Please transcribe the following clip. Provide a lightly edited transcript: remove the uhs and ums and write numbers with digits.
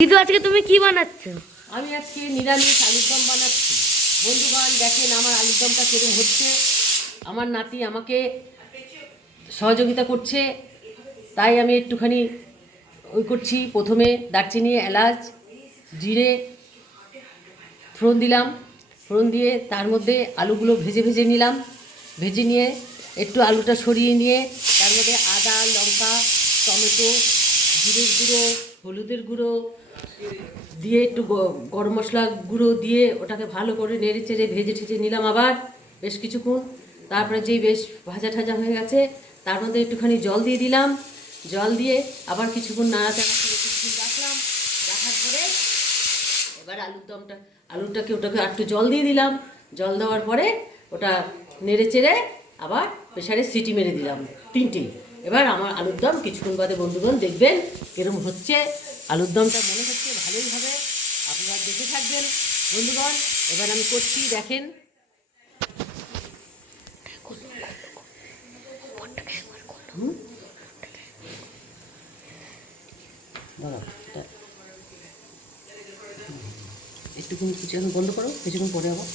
কিন্তু আজকে তুমি কি বানাচ্ছ? আমি আজকে নিরামিষ আলুর দম বানাচ্ছি। বন্ধুগণ দেখেন আমার আলুর দমটা কেরম হচ্ছে। আমার নাতি আমাকে সহযোগিতা করছে, তাই আমি একটুখানি করছি। প্রথমে দারচিনি, এলাচ, জিরে ফোড়ন দিলাম। ফোড়ন দিয়ে তার মধ্যে আলুগুলো ভেজে ভেজে নিলাম। ভেজে নিয়ে একটু আলুটা সরিয়ে নিয়ে তার মধ্যে আদা, লঙ্কা, টমেটো, জিরের গুঁড়ো, হলুদের গুঁড়ো দিয়ে একটু গরম মশলা গুঁড়ো দিয়ে ওটাকে ভালো করে নেড়ে চেড়ে ভেজে ঠেজে নিলাম আবার বেশ কিছুক্ষণ। তারপরে যেই বেশ ভাজা ঠাজা হয়ে গেছে তার মধ্যে একটুখানি জল দিয়ে দিলাম। জল দিয়ে আবার কিছুক্ষণ নাড়াচাড়া করে কিছুক্ষণ রাখলাম। রাখার পরে এবার আলুটাকে ওটাকে একটু জল দিয়ে দিলাম। জল দেওয়ার পরে ওটা নেড়ে চেড়ে আবার প্রেশারে সিটি মেরে দিলাম 3টে। এবার আমার আলুর দম কিছুক্ষণ বাদে বন্ধুগণ দেখবেন কিরম হচ্ছে। আলুর দমটা মনে হচ্ছে ভালোই হবে, আপনারা দেখে থাকবেন বন্ধুগণ। এবার আমি করছি, দেখেন। দাঁড়াও, একটুখানি কিছুক্ষণ বন্ধ করো, কিছুক্ষণ পরে আবার